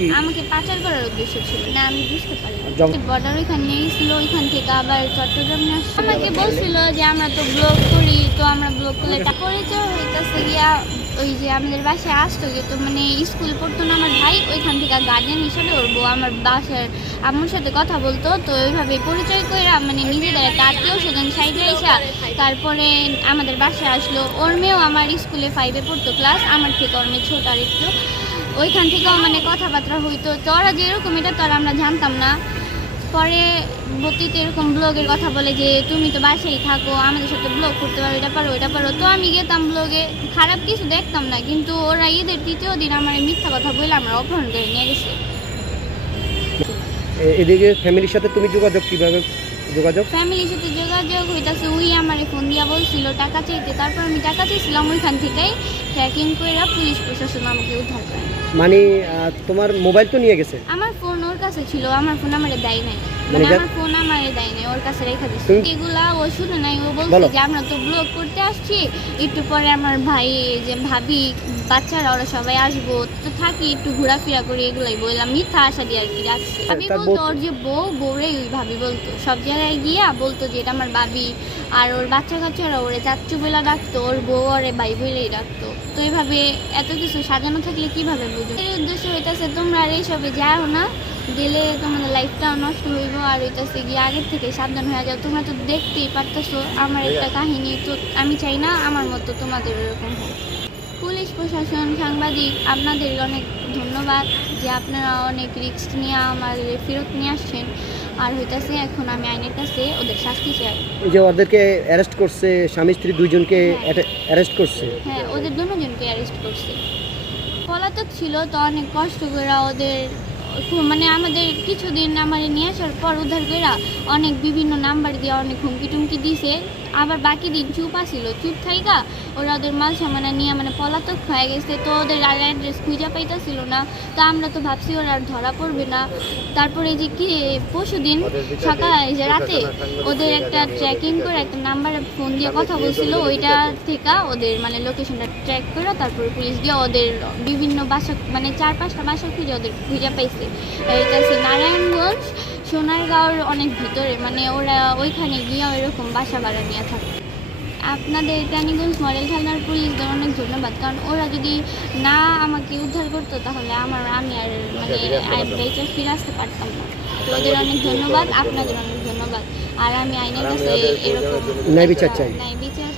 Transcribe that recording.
কি আমাকে পাচার করার উদ্দেশ্য ছিল না, আমি বুঝতে পারি বর্ডার ওইখানে নিয়ে গেছিল, ওইখান থেকে আবার চট্টগ্রাম নিয়ে আসছে। আমাকে বলছিল যে আমরা তো ব্লগ করি, তো আমরা ব্লগ করলে পরিচয় হইতেছে গিয়া ওই যে আমাদের বাসায় আসতো তো মানে স্কুল পড়তো না আমার ভাই, ওইখান থেকে গার্জিয়ান হিসাবে ওর বউ আমার বাসার আম্মুর সাথে কথা বলতো, তো ওইভাবে পরিচয় করে মানে নিজেদের একটা আত্মীয় স্বজন সাইডে এসে তারপরে আমাদের বাসায় আসলো। ওর মেয়েও আমার স্কুলে 5-এ পড়তো ক্লাস, আমার থেকে ওর মেয়ে ছোট আর একটু। ওইখান থেকেও মানে কথাবার্তা হইতো, তো ওরা যেরকম এটা তো আর আমরা জানতাম না। পরে বতিতে এরকম ব্লগের কথা বলে যে তুমি তো বাসায় থাকো, আমাদের সাথে ব্লগ করতে পারো, এটা পারো ওইটা পারো। তো আমি গেতাম ব্লগে, খারাপ কিছু দেখতাম না, কিন্তু ওরা ঈদের 3য় দিন আমার মিথ্যা কথা বলে আমরা অপহরণ করে নিয়ে গেছে। এদিকে ফ্যামিলির সাথে তুমি কিভাবে যোগাযোগ? ফ্যামিলির সাথে যোগাযোগ হইতাছে, ওই আমারে ফোন দিয়া বলছিল টাকা চাইতে, তারপর আমি টাকা চাইছিলাম, ওইখান থেকেই ট্র্যাকিং করে পুলিশ প্রশাসন আমাকে উদ্ধার করে। মানে তোমার মোবাইল তো নিয়ে গেছে? আমার ফোন ওর কাছে ছিল, আমার ফোন আমারে দেয় নাই, মানে আমার ফোন আমারে দেয় নাই, ওর কাছে রেখে দিচ্ছে। এগুলা ও শুনে নাই, ও বলছে যে আমরা তো ব্লগ করতে আসছি, একটু পরে আমার ভাই যে ভাবি বাচ্চারা ওরা সবাই আসবো, তো থাকি একটু ঘোরাফেরা করি, এগুলাই বললাম, মিথ্যা আশা দিয়ে আর কি রাখছি। ভাবি বলতো ওর যে বউরে ওই ভাবি বলতো, সব জায়গায় গিয়া বলতো যে এটা আমার ভাবি, আর ওর বাচ্চা কাচ্চারা ওরে চাচ্চু বেলা ডাকতো, ওর বউ ওরে ভাই বলেই ডাকতো। তো এইভাবে এত কিছু সাজানো থাকলে কিভাবে বুঝো? এর উদ্দেশ্য হইতাছে তোমরা আর এইসবে যাও না, গেলে তোমাদের লাইফটাও নষ্ট হইব, আর হইতাছে গিয়ে আগের থেকে সাবধান হয়ে যাও। তোমরা তো দেখতেই পারতেছো আমার একটা কাহিনী, তো আমি চাই না আমার মতো তোমাদের এরকম হোক। পুলিশ প্রশাসন, সাংবাদিক, আপনাদের অনেক ধন্যবাদ যে আপনারা অনেক রিস্ক নিয়ে আমার ফেরত নিয়ে আসছেন। আর হইতাছে এখন আমি আইনের কাছে ওদের শাস্তি চাই। এই যে ওদেরকে অ্যারেস্ট করছে, স্বামী স্ত্রী দুইজনকে অ্যারেস্ট করছে? হ্যাঁ, ওদের দুজনকে অ্যারেস্ট করছে। পলাতক ছিল, তো অনেক কষ্ট করে ওদের মানে আমাদের কিছুদিন আমার নিয়ে আসার পর উদ্ধার করে অনেক বিভিন্ন নাম্বার দিয়ে অনেক হুমকি টুমকি দিছে। আবার বাকি দিন চুপ আসিল, চুপ থাইকা ওরা ওদের মাল সামানা নিয়ে মানে পলাতক হয়ে গেছে। তো ওদের আর অ্যাড্রেস খুঁজে পাইতেছিল না, তো আমরা তো ভাবছি ওরা আর ধরা পড়বে না। তারপরে যে কি পরশু দিন সকাল যে রাতে ওদের একটা ট্র্যাকিং করে একটা নাম্বারে ফোন দিয়ে কথা বলছিল, ওইটা থেকে ওদের মানে লোকেশনটা ট্র্যাক করে তারপরে পুলিশ গিয়ে ওদের বিভিন্ন বাসা মানে 4-5টা বাসা খুঁজে ওদের খুঁজে পাইছে। এটা হচ্ছে নারায়ণগঞ্জ, সোনারগাঁওর অনেক ভিতরে, মানে ওরা ওইখানে গিয়ে ওইরকম বাসা ভাড়া নিয়ে থাকে। আপনাদের রানীগঞ্জ মডেল থানার পুলিশদের অনেক ধন্যবাদ, কারণ ওরা যদি না আমাকে উদ্ধার করতো তাহলে আমি আর মানে বেঁচে ফিরে আসতে পারতাম না। তো ওদের অনেক ধন্যবাদ, আপনাদের অনেক ধন্যবাদ। আর আমি আইনের কাছে এরকম ন্যায় বিচার চাই। ন্যায় বিচার